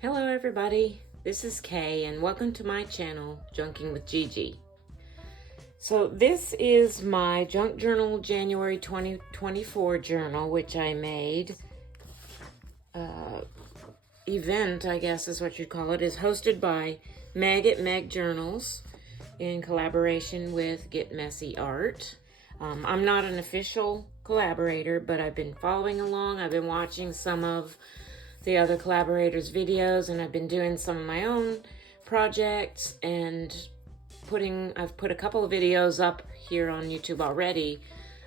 Hello everybody, this is Kay and welcome to my channel, Junking with Gigi. So this is my Junk Journal January 2024 journal, which I made. Event, I guess is what you'd call it, is hosted by Meg at Megjournals in collaboration with Get Messy Art. I'm not an official collaborator, but I've been following along. I've been watching some of the other collaborators' videos, and I've been doing some of my own projects, and I've put a couple of videos up here on YouTube already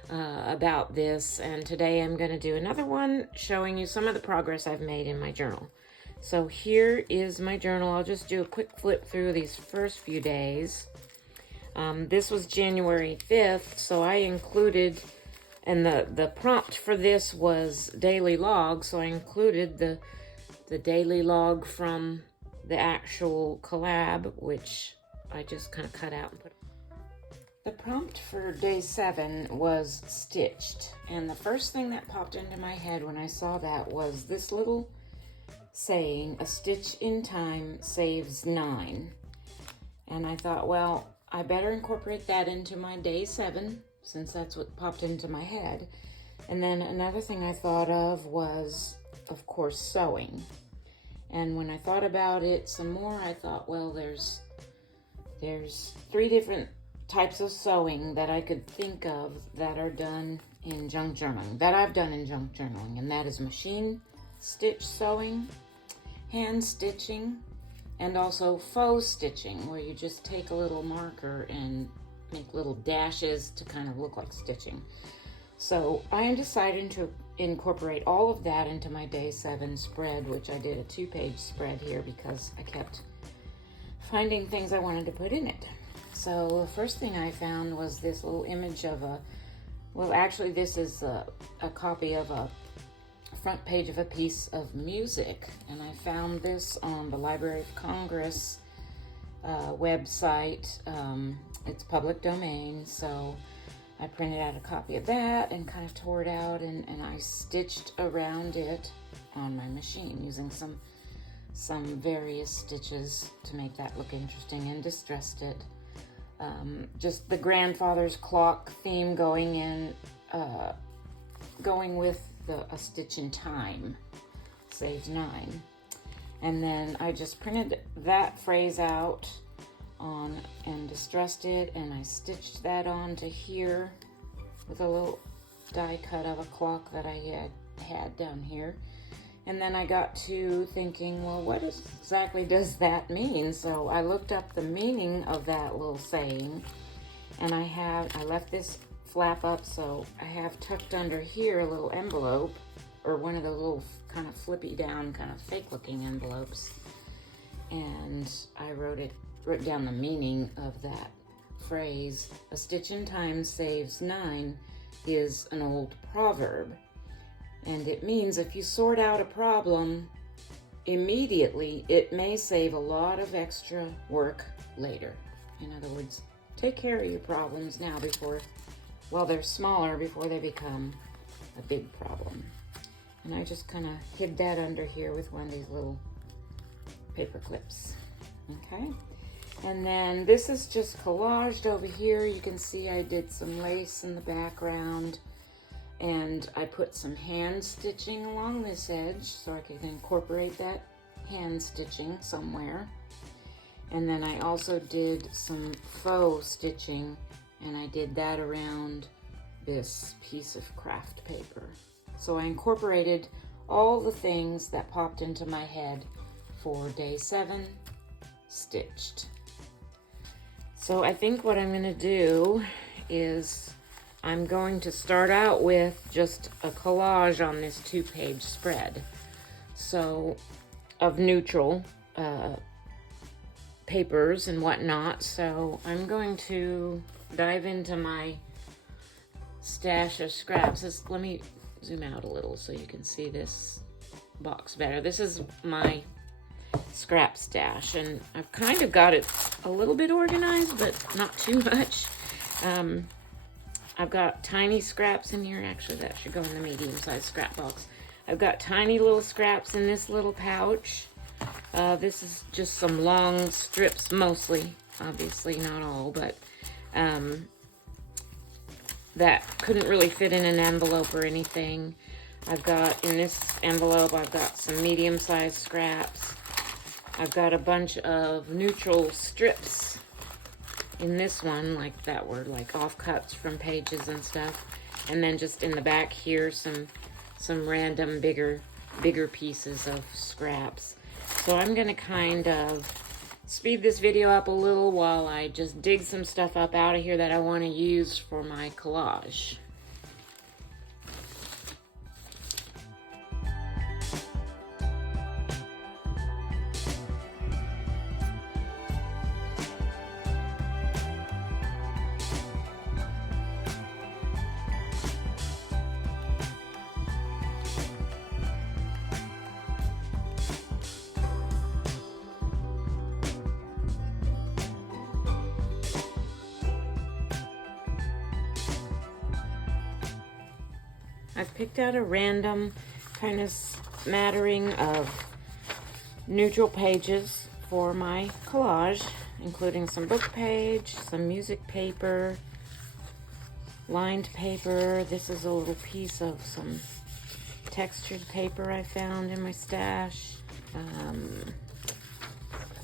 about this, and today I'm going to do another one showing you some of the progress I've made in my journal. So here is my journal. I'll just do a quick flip through these first few days. This was January 5th, so I included, and the prompt for this was daily log, so I included the daily log from the actual collab, which I just kind of cut out and put. The prompt for day 7 was stitched, and the first thing that popped into my head when I saw that was this little saying, "A stitch in time saves 9." And I thought, well, I better incorporate that into my day 7, since that's what popped into my head. And then another thing I thought of was, of course, sewing. And when I thought about it some more, I thought, well, there's 3 different types of sewing that I could think of that are done in junk journaling, that I've done in junk journaling, and that is machine stitch sewing, hand stitching, and also faux stitching, where you just take a little marker and make little dashes to kind of look like stitching. So I am deciding to incorporate all of that into my day 7 spread, which I did a 2-page spread here because I kept finding things I wanted to put in it. So the first thing I found was this little image of actually this is a copy of a front page of a piece of music, and I found this on the Library of Congress website. It's public domain, so I printed out a copy of that and kind of tore it out, and I stitched around it on my machine using some various stitches to make that look interesting, and distressed it. Just the grandfather's clock theme going with a stitch in time saves 9. And then I just printed that phrase out and distressed it, and I stitched that onto here with a little die cut of a clock that I had down here. And then I got to thinking, well, what exactly does that mean? So I looked up the meaning of that little saying, and I left this flap up, so I have tucked under here a little envelope, or one of the little kind of flippy down, kind of fake looking envelopes, and I wrote down the meaning of that phrase. "A stitch in time saves 9" is an old proverb, and it means if you sort out a problem immediately, it may save a lot of work later. In other words, take care of your problems now while they're smaller, before they become a big problem. And I just kind of hid that under here with one of these little paper clips. Okay, and then this is just collaged over here. You can see I did some lace in the background, and I put some hand stitching along this edge so I could incorporate that hand stitching somewhere. And then I also did some faux stitching, and I did that around this piece of craft paper. So I incorporated all the things that popped into my head for day 7 stitched. So I think what I'm going to do is I'm going to start out with just a collage on this 2-page spread, so of neutral papers and whatnot. So I'm going to dive into my stash of scraps. Let me zoom out a little so you can see this box better. This is my scrap stash, and I've kind of got it a little bit organized, but not too much. I've got tiny scraps in here. Actually, that should go in the medium-sized scrap box. I've got tiny little scraps in this little pouch. This is just some long strips, mostly, obviously not all, but that couldn't really fit in an envelope or anything. I've got, in this envelope, I've got some medium-sized scraps. I've got a bunch of neutral strips in this one, like that were like offcuts from pages and stuff. And then just in the back here, some random bigger pieces of scraps. So I'm gonna kind of speed this video up a little while I just dig some stuff up out of here that I want to use for my collage. I've picked out a random kind of smattering of neutral pages for my collage, including some book page, some music paper, lined paper. This is a little piece of some textured paper I found in my stash.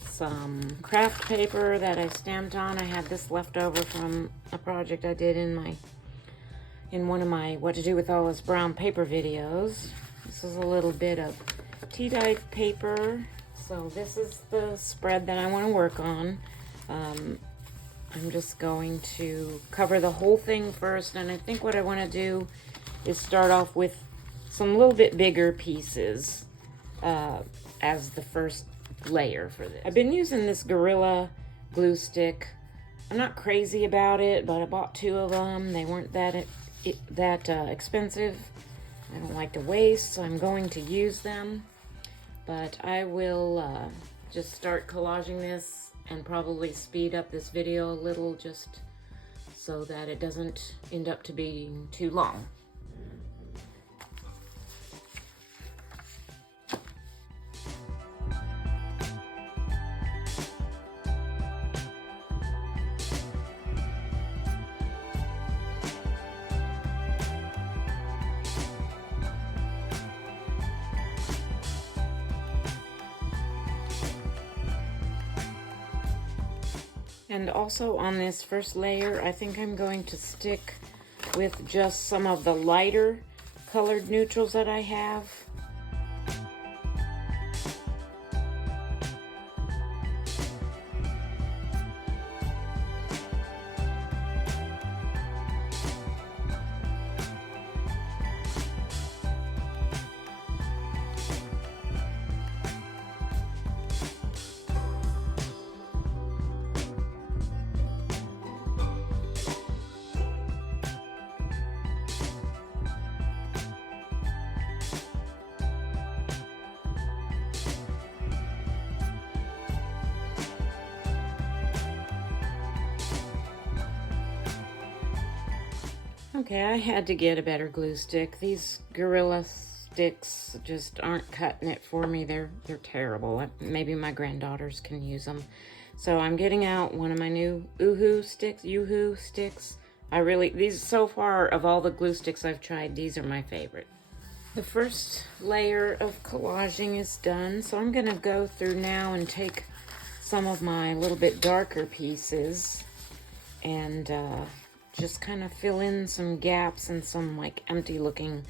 Some craft paper that I stamped on. I had this left over from a project I did in one of my what to do with all this brown paper videos. This is a little bit of tea-dyed paper. So this is the spread that I want to work on. I'm just going to cover the whole thing first, and I think what I want to do is start off with some little bit bigger pieces as the first layer for this. I've been using this Gorilla glue stick. I'm not crazy about it, but I bought 2 of them. They weren't that expensive. I don't like to waste, so I'm going to use them. But I will just start collaging this and probably speed up this video a little just so that it doesn't end up to being too long. And also on this first layer, I think I'm going to stick with just some of the lighter colored neutrals that I have. Okay, I had to get a better glue stick. These Gorilla sticks just aren't cutting it for me. They're terrible. Maybe my granddaughters can use them. So I'm getting out one of my new Yoo-hoo sticks. These so far of all the glue sticks I've tried, these are my favorite. The first layer of collaging is done, so I'm gonna go through now and take some of my little bit darker pieces and just kind of fill in some gaps and some like empty looking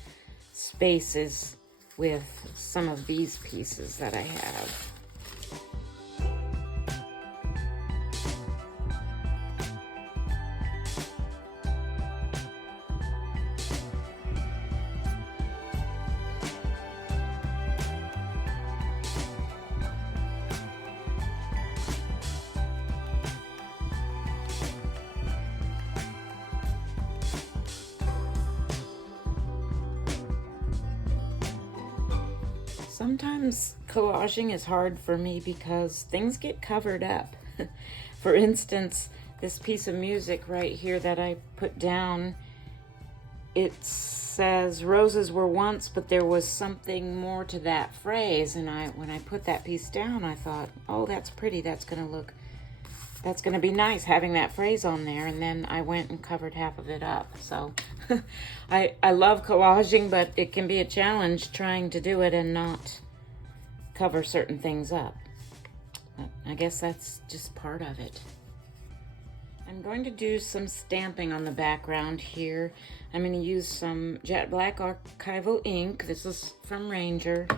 spaces with some of these pieces that I have. Sometimes collaging is hard for me because things get covered up. For instance, this piece of music right here that I put down, it says roses were once, but there was something more to that phrase. And when I put that piece down, I thought, oh, that's pretty. That's gonna be nice having that phrase on there. And then I went and covered half of it up. So I love collaging, but it can be a challenge trying to do it and not cover certain things up. But I guess that's just part of it. I'm going to do some stamping on the background here. I'm going to use some jet black archival ink. This is from Ranger.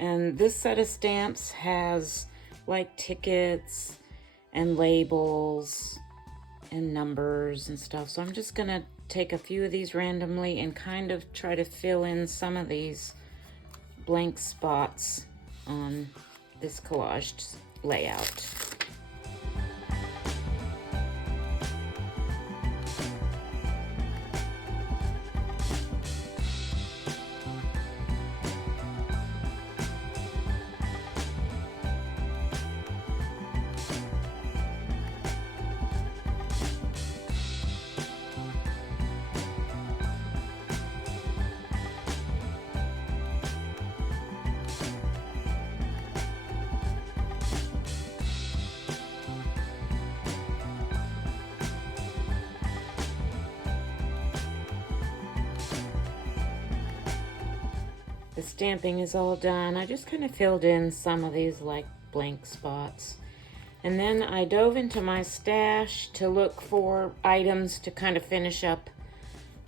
And this set of stamps has like tickets and labels and numbers and stuff. So I'm just going to take a few of these randomly and kind of try to fill in some of these blank spots on this collaged layout. The stamping is all done. I just kind of filled in some of these like blank spots. And then I dove into my stash to look for items to kind of finish up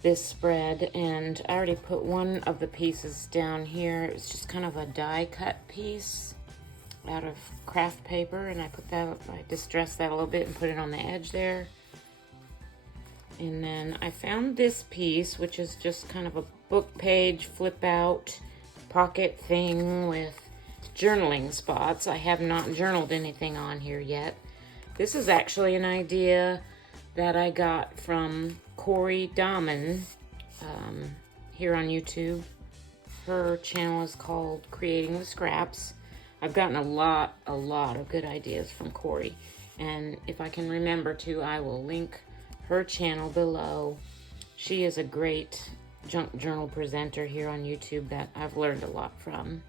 this spread. And I already put one of the pieces down here. It was just kind of a die cut piece out of craft paper. And I distressed that a little bit and put it on the edge there. And then I found this piece, which is just kind of a book page flip out pocket thing with journaling spots. I have not journaled anything on here yet. This is actually an idea that I got from Cori here on YouTube. Her channel is called Creating with Scraps. I've gotten a lot of good ideas from Cori, and if I can remember to, I will link her channel below. She is a great junk journal presenter here on YouTube that I've learned a lot from.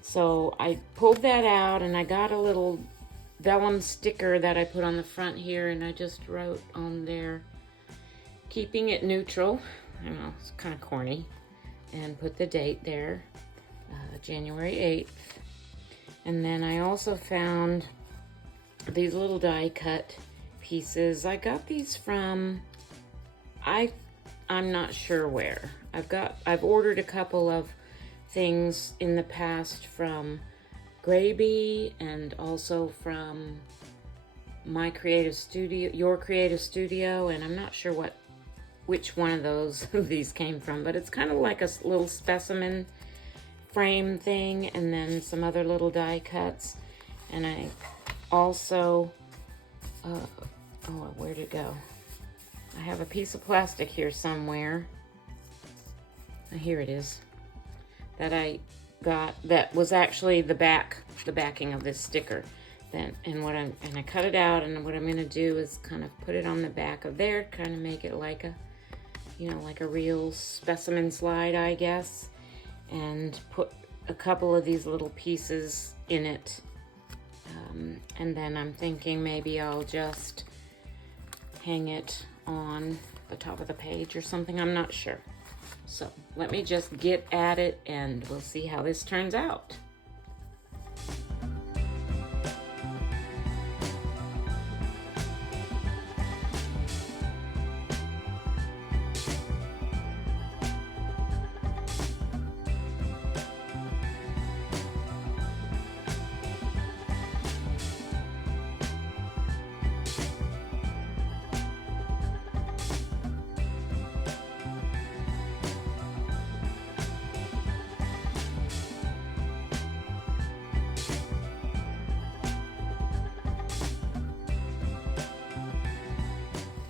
So I pulled that out and I got a little vellum sticker that I put on the front here, and I just wrote on there, keeping it neutral. I know, it's kind of corny. And put the date there, January 8th. And then I also found these little die cut pieces. I got these from, I'm not sure where. I've ordered a couple of things in the past from Graby and also from my creative studio, your creative studio, and I'm not sure which one of those these came from, but it's kind of like a little specimen frame thing, and then some other little die cuts. And I also, where'd it go? I have a piece of plastic here somewhere. Here it is. That I got, that was actually the backing of this sticker. And I cut it out, and what I'm gonna do is kind of put it on the back of there, kind of make it like a, like a real specimen slide, I guess, and put a couple of these little pieces in it. And then I'm thinking maybe I'll just hang it on the top of the page or something. I'm not sure. So let me just get at it and we'll see how this turns out.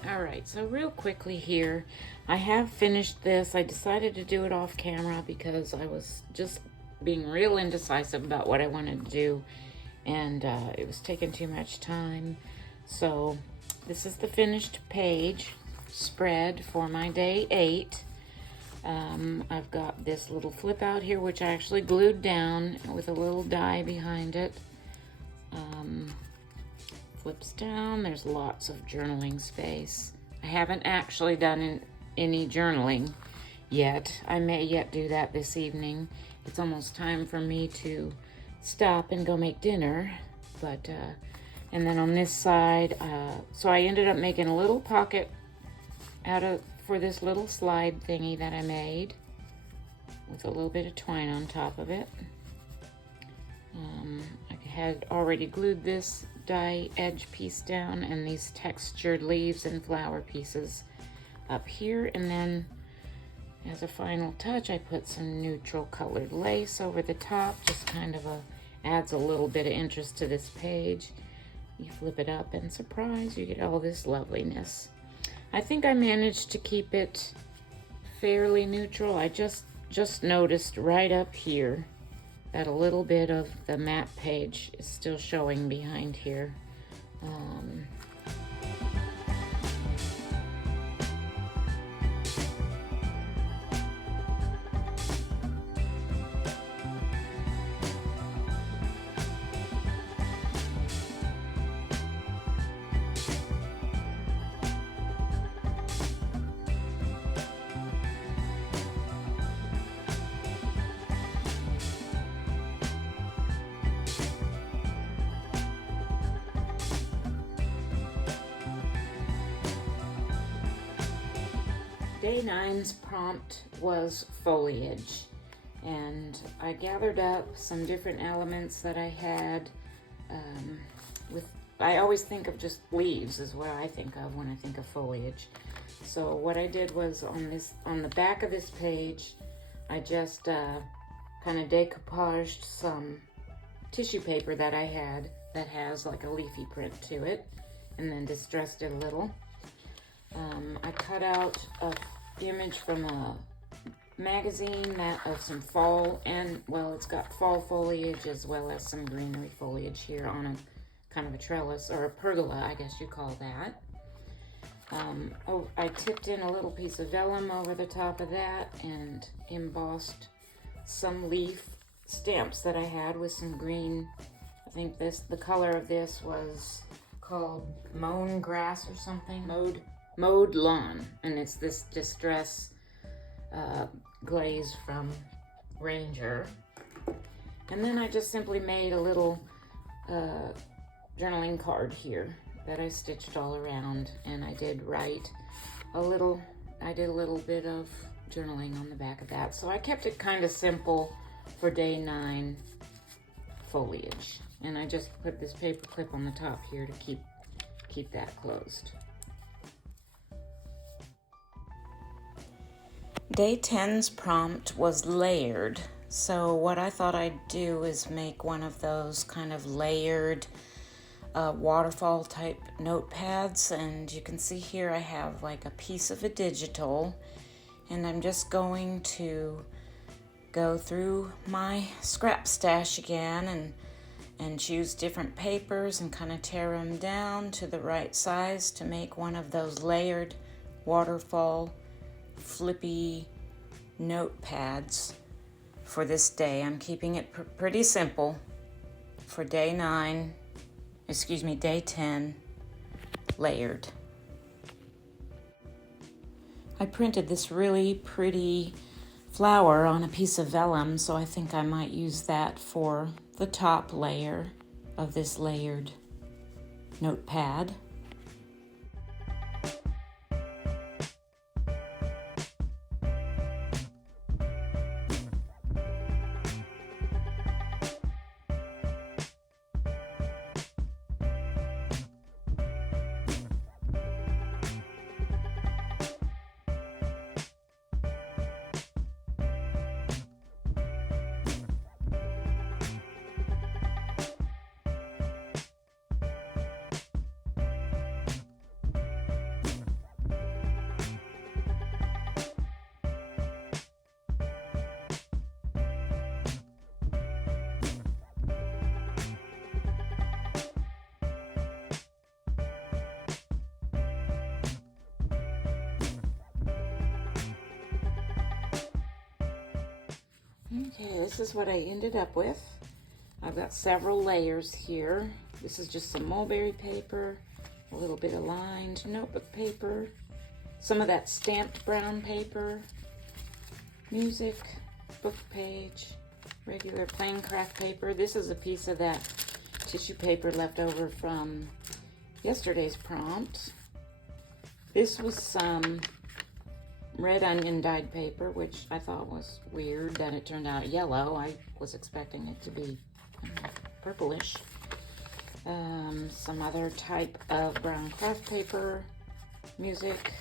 Alright, so real quickly here, I have finished this. I decided to do it off camera because I was just being real indecisive about what I wanted to do, and it was taking too much time. So this is the finished page spread for my day 8. I've got this little flip out here, which I actually glued down with a little die behind it. Flips down. There's lots of journaling space. I haven't actually done any journaling yet. I may yet do that this evening. It's almost time for me to stop and go make dinner. But and then on this side, so I ended up making a little pocket for this little slide thingy that I made with a little bit of twine on top of it. I had already glued this die edge piece down and these textured leaves and flower pieces up here, and then as a final touch I put some neutral colored lace over the top, just kind of adds a little bit of interest to this page. You flip it up and surprise, you get all this loveliness. I think I managed to keep it fairly neutral. I just noticed right up here that a little bit of the map page is still showing behind here. Day 9's prompt was foliage, and I gathered up some different elements that I had. I always think of just leaves is what I think of when I think of foliage. So what I did was on the back of this page, I just kind of decoupaged some tissue paper that I had that has like a leafy print to it, and then distressed it a little. I cut out an image from a magazine of some fall, and well, it's got fall foliage as well as some greenery foliage here on a kind of a trellis, or a pergola, I guess you call that. I tipped in a little piece of vellum over the top of that and embossed some leaf stamps that I had with some green. I think the color of this was called mown grass or something. Mowed lawn, and it's this distress glaze from Ranger. And then I just simply made a little journaling card here that I stitched all around, and I did write a little bit of journaling on the back of that. So I kept it kind of simple for day 9 foliage, and I just put this paper clip on the top here to keep that closed. Day 10's prompt was layered. So what I thought I'd do is make one of those kind of layered waterfall type notepads, and you can see here I have like a piece of a digital, and I'm just going to go through my scrap stash again and choose different papers and kind of tear them down to the right size to make one of those layered waterfall flippy notepads for this day. I'm keeping it pretty simple for day 10 layered. I printed this really pretty flower on a piece of vellum, so I think I might use that for the top layer of this layered notepad. Okay, this is what I ended up with. I've got several layers here. This is just some mulberry paper, a little bit of lined notebook paper, some of that stamped brown paper, music, book page, regular plain craft paper. This is a piece of that tissue paper left over from yesterday's prompt. This was some red onion dyed paper, which I thought was weird that it turned out yellow. I was expecting it to be purplish. Some other type of brown craft paper, music,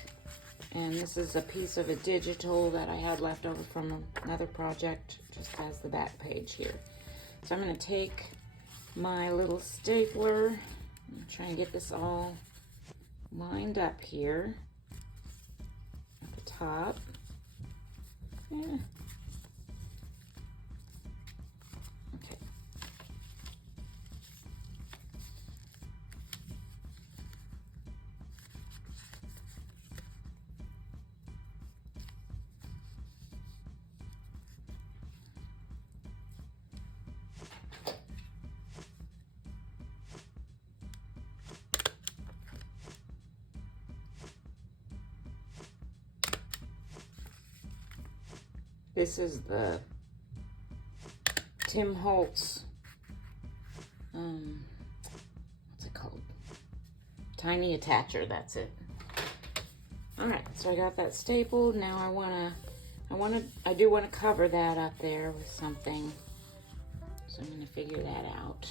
and this is a piece of a digital that I had left over from another project, just has the back page here. So I'm going to take my little stapler and try and get this all lined up here at the top. Yeah. Okay. This is the Tim Holtz, what's it called? Tiny attacher, that's it. All right, so I got that stapled. Now I do want to cover that up there with something. So I'm going to figure that out.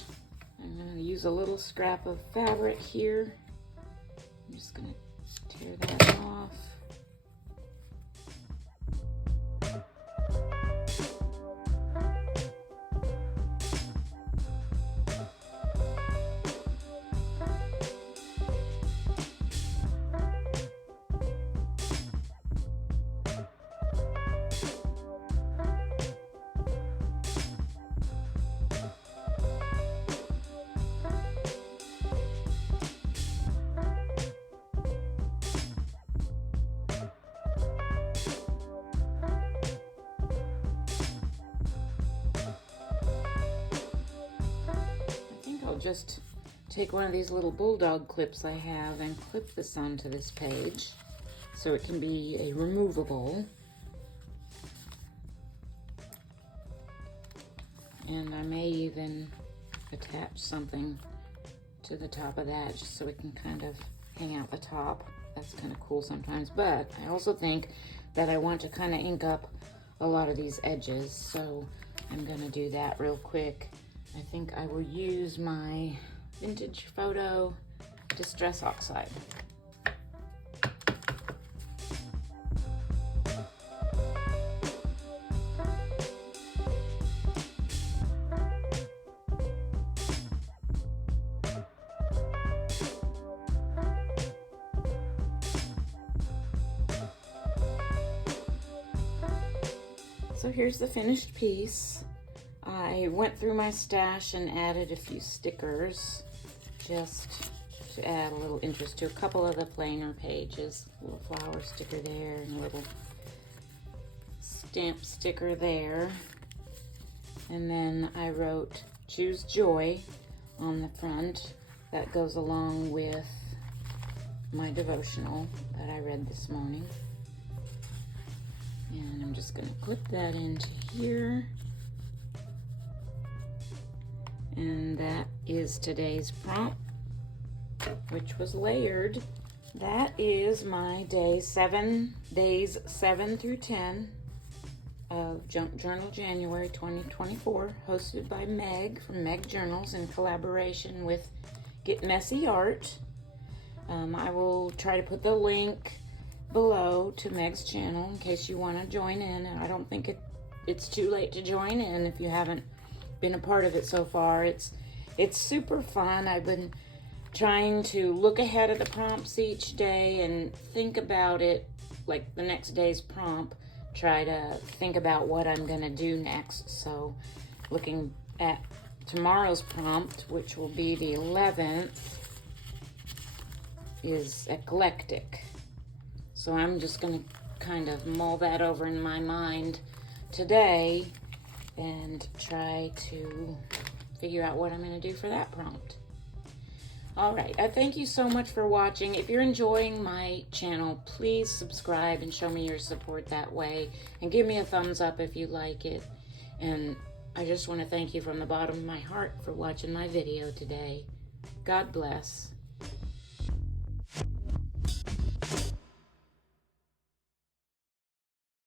I'm going to use a little scrap of fabric here. I'm just going to tear that off. Just take one of these little bulldog clips I have and clip this onto this page so it can be a removable. And I may even attach something to the top of that just so it can kind of hang out the top. That's kind of cool sometimes, but I also think that I want to kind of ink up a lot of these edges, so I'm gonna do that real quick. I think I will use my vintage photo Distress Oxide. So here's the finished piece. I went through my stash and added a few stickers just to add a little interest to a couple of the plainer pages. A little flower sticker there and a little stamp sticker there. And then I wrote Choose Joy on the front. That goes along with my devotional that I read this morning. And I'm just going to clip that into here. And that is today's prompt, which was layered. That is my days 7 through 10 of Junk Journal January 2024, hosted by Meg from Megjournals in collaboration with Get Messy Art. I will try to put the link below to Meg's channel in case you want to join in. And I don't think it's too late to join in if you haven't been a part of it so far. It's super fun. I've been trying to look ahead of the prompts each day and think about it like the next day's prompt, try to think about what I'm gonna do next. So looking at tomorrow's prompt, which will be the 11th, is eclectic. So I'm just gonna kind of mull that over in my mind today and try to figure out what I'm going to do for that prompt. All right, I thank you so much for watching. If you're enjoying my channel, please subscribe and show me your support that way. And give me a thumbs up if you like it. And I just want to thank you from the bottom of my heart for watching my video today. God bless.